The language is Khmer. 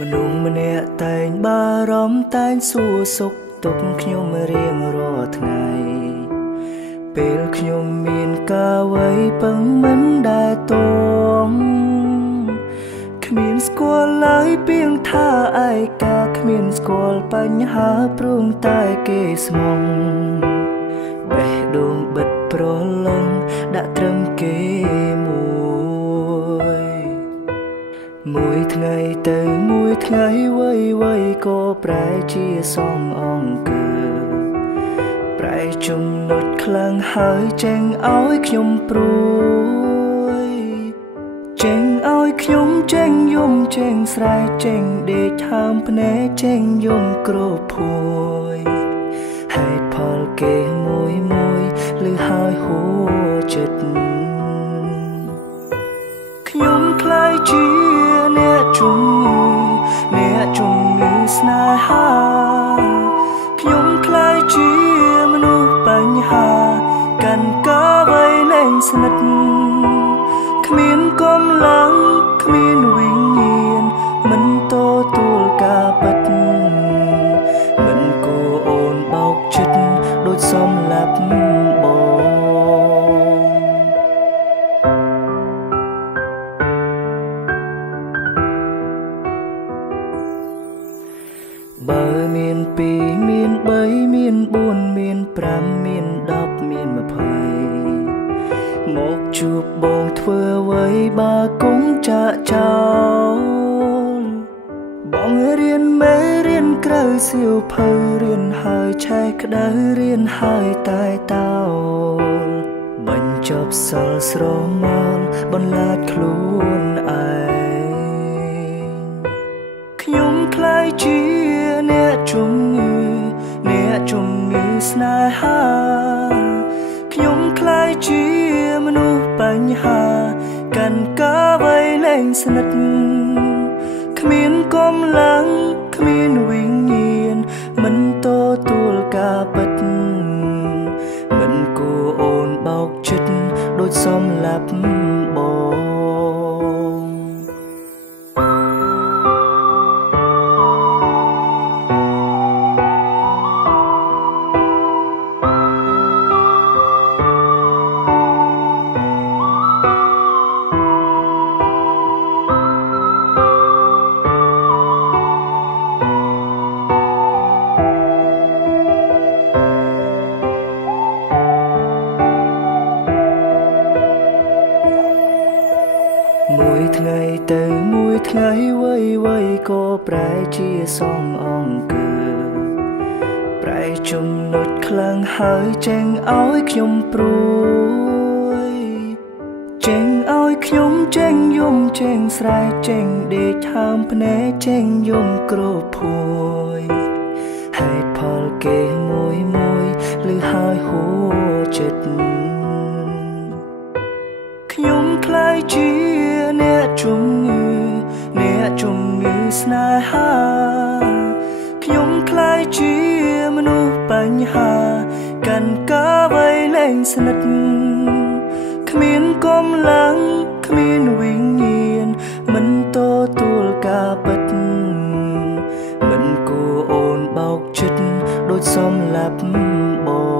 មនុស្សម្នាក់តែងបារម្ភតែងសួរសុខទុក្ខខ្ញុំរៀងរាល់ថ្ងៃពេលខ្ញុំមានការអ្វីពឹងមិនដែលតងគ្មានស្គាល់ឡើយពីងថាឯកាគ្មានស្គាល់បញ្ហាព្រមតែគេស្មងបេះដូងបិទប្រឡងដាក់ត្រឹមគេមួយថ្ងៃទៅមួយថ្ងៃវ័យក៏ប្រែជាសងអង្គើប្រែចំណុចខ្លាំងហើយចេញឲ្យខ្ញុំព្រួយចេញឲ្យខ្ញុំចេញយំចេញស្រែចេញដេកហាមភ្នែកចេញយំក្រភួយហេតុផលគេមួយលឺហើយហួចិត្តខ្ញុំខ្លាយជាអ្នកជំងឺស្នេហាខ្ញុំខ្លាយជាមនុស្សបញ្ហាកាន់កាវៃលែងស្និទ្ធគ្មានកម្លាំងគ្មានវិញ្ញាណមិនទទួលការពិតមិនគួរអូនបោកចិត្តដូចសំឡាប់បងបើមាន2មាន3មាន4មាន5មាន10មាន20មកជួបបងធ្វើអ្វីបើគង់ចាក់ចោលបងរៀនមេរៀនក្រៅសៀវភៅរៀនហើយឆែកក្តៅរៀនហើយតែតោលបញ្ចប់សិលស្រមោលបន្លាចខ្លួនឯងខ្ញុំខ្លាយជាអ្នកជំងឺស្នេហាខ្ញុំខ្លាយជាមនុស្សបញ្ហាកាន់កាវៃលែងស្និទ្ធគ្មានកម្លាំងគ្មានវិញ្ញាណមិនទទួលការពិតមិនគួរអូនបោកចិត្តដូចសំឡាប់បងមួយថ្ងៃទៅមួយថ្ងៃវ័យក៏ប្រែជាសងអង្គើប្រែចំណុចខ្លាំងហើយចេញឲ្យខ្ញុំព្រួយចេញឲ្យខ្ញុំចេញយំចេញស្រែចេញដេកហាមភ្នែកចេញយំក្រភួយហេតុផលគេមួយលឺហើយហួចិត្តខ្ញុំខ្លាយជាអ្នកជំងឺស្នេហាខ្ញុំខ្លាយជាមនុស្សបញ្ហាកាន់កាវៃលែងស្និទ្ធគ្មានកម្លាំងគ្មានវិញ្ញាណមិនទទួលការពិតមិនគួរអូនបោកចិត្តដូចសំឡាប់បង